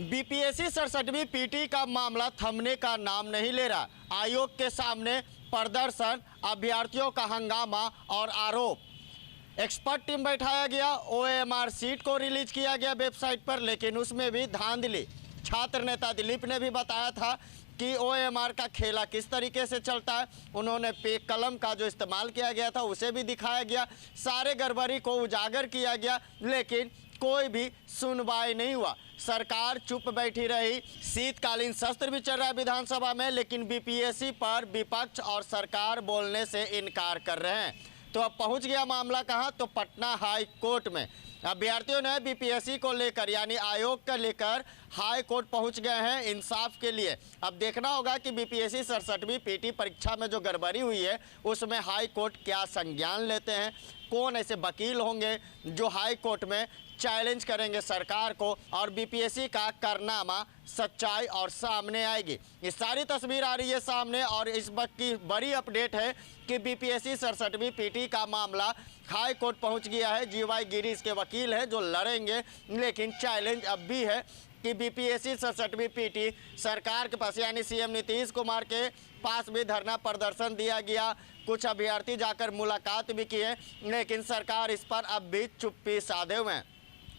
BPSC 67वीं PT का मामला थमने का नाम नहीं ले रहा। आयोग के सामने प्रदर्शन, अभ्यर्थियों का हंगामा और आरोप। एक्सपर्ट टीम बैठाया गया, ओएमआर सीट को रिलीज किया गया वेबसाइट पर, लेकिन उसमें भी धांधली। छात्र नेता दिलीप ने भी बताया था कि ओएमआर का खेला किस तरीके से चलता है। उन्होंने पे कलम का जो इस्तेमाल किया गया था उसे भी दिखाया गया, सारे गड़बड़ी को उजागर किया गया, लेकिन कोई भी सुनवाई नहीं हुआ। सरकार चुप बैठी रही। शीतकालीन सत्र भी चल रहा है विधानसभा में, लेकिन बीपीएससी पर विपक्ष और सरकार बोलने से इनकार कर रहे हैं। तो अब पहुंच गया मामला कहां? तो पटना हाई कोर्ट में। अभ्यर्थियों ने बीपीएससी को लेकर यानी आयोग का लेकर हाई कोर्ट पहुंच गए हैं इंसाफ के लिए। अब देखना होगा कि बीपीएससी 67वीं पीटी परीक्षा में जो गड़बड़ी हुई है उसमें हाई कोर्ट क्या संज्ञान लेते हैं। कौन ऐसे वकील होंगे जो हाई कोर्ट में चैलेंज करेंगे सरकार को, और बीपीएससी का कारनामा सच्चाई और सामने आएगी। ये सारी तस्वीर आ रही है सामने, और इस वक्त की बड़ी अपडेट है कि बीपीएससी 67वीं पीटी का मामला हाई कोर्ट पहुंच गया है। जीवाई गिरी इसके वकील है जो लड़ेंगे, लेकिन चैलेंज अब भी है कि बीपीएससी 67वीं पीटी सरकार के पास यानी सीएम नीतीश कुमार के पास भी धरना प्रदर्शन दिया गया। कुछ अभ्यर्थी जाकर मुलाकात भी किए, लेकिन सरकार इस पर अब भी चुप्पी साधे हुए हैं।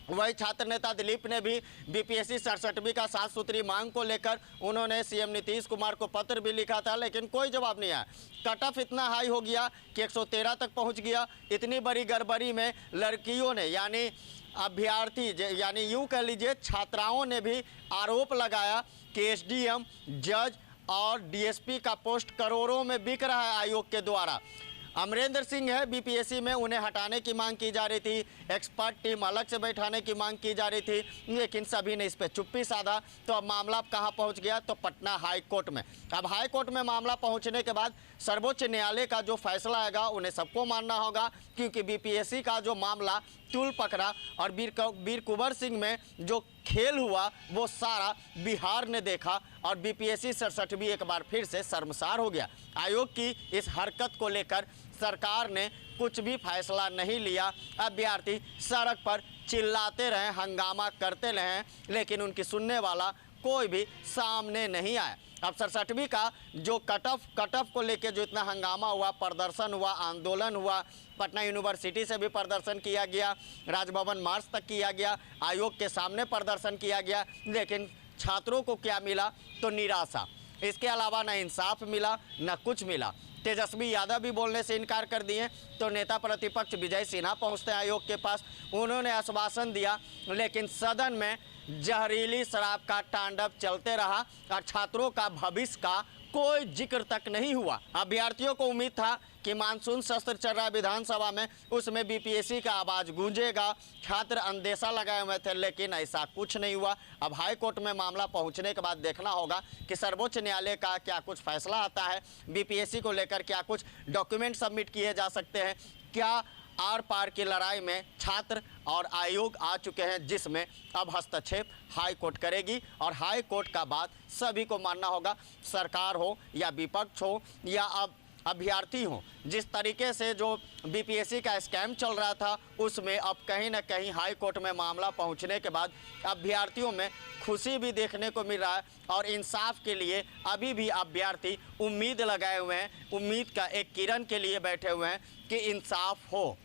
वही छात्र नेता दिलीप ने भी बीपीएससी 67वीं का 7 सूत्री मांग को लेकर उन्होंने सीएम नीतीश कुमार को पत्र भी लिखा था, लेकिन कोई जवाब नहीं आया। कट ऑफ इतना हाई हो गया कि 113 तक पहुंच गया। इतनी बड़ी गड़बड़ी में लड़कियों ने यानी अभ्यर्थी यानी यूं कह लीजिए छात्राओं ने भी आरोप लगाया कि एसडीएम, जज और डीएसपी का पोस्ट करोड़ों में बिक रहा है आयोग के द्वारा। अमरेंद्र सिंह है बीपीएससी में, उन्हें हटाने की मांग की जा रही थी, एक्सपर्ट टीम अलग से बैठाने की मांग की जा रही थी, लेकिन सभी ने इस पर चुप्पी साधा। तो अब मामला कहां पहुंच गया? तो पटना हाई कोर्ट में। अब हाई कोर्ट में मामला पहुंचने के बाद सर्वोच्च न्यायालय का जो फैसला आएगा उन्हें सबको मानना होगा, क्योंकि बीपीएससी का जो मामला तूल पकड़ा और वीर कुंवर सिंह में जो खेल हुआ वो सारा बिहार ने देखा, और बीपीएससी 67वीं एक बार फिर से शर्मसार हो गया। आयोग की इस हरकत को लेकर सरकार ने कुछ भी फैसला नहीं लिया। अभ्यर्थी सड़क पर चिल्लाते रहे, हंगामा करते रहे, लेकिन उनकी सुनने वाला कोई भी सामने नहीं आया। अब 67वीं का जो कट ऑफ को लेकर जो इतना हंगामा हुआ, प्रदर्शन हुआ, आंदोलन हुआ, पटना यूनिवर्सिटी से भी प्रदर्शन किया गया, राजभवन मार्च तक किया गया, आयोग के सामने प्रदर्शन किया गया, लेकिन छात्रों को क्या मिला? तो निराशा। इसके अलावा न इंसाफ मिला न कुछ मिला। तेजस्वी यादव भी बोलने से इनकार कर दिए। तो नेता प्रतिपक्ष विजय सिन्हा पहुंचते हैं आयोग के पास, उन्होंने आश्वासन दिया, लेकिन सदन में जहरीली शराब का तांडव चलते रहा और छात्रों का भविष्य का कोई जिक्र तक नहीं हुआ। अभ्यर्थियों को उम्मीद था कि मानसून सत्र चल रहा है विधानसभा में, उसमें बीपीएससी का आवाज़ गूंजेगा, छात्र अंदेशा लगाए हुए थे, लेकिन ऐसा कुछ नहीं हुआ। अब हाई कोर्ट में मामला पहुंचने के बाद देखना होगा कि सर्वोच्च न्यायालय का क्या कुछ फैसला आता है, बीपीएससी को लेकर क्या कुछ डॉक्यूमेंट सबमिट किए जा सकते हैं, क्या आर पार की लड़ाई में छात्र और आयोग आ चुके हैं, जिसमें अब हस्तक्षेप हाई कोर्ट करेगी। और हाई कोर्ट का बात सभी को मानना होगा, सरकार हो या विपक्ष हो या अब अभ्यर्थी हो। जिस तरीके से जो बीपीएससी का स्कैम चल रहा था उसमें अब कहीं ना कहीं हाई कोर्ट में मामला पहुंचने के बाद अभ्यर्थियों में खुशी भी देखने को मिल रहा है, और इंसाफ के लिए अभी भी अभ्यर्थी उम्मीद लगाए हुए हैं, उम्मीद का एक किरण के लिए बैठे हुए हैं कि इंसाफ हो।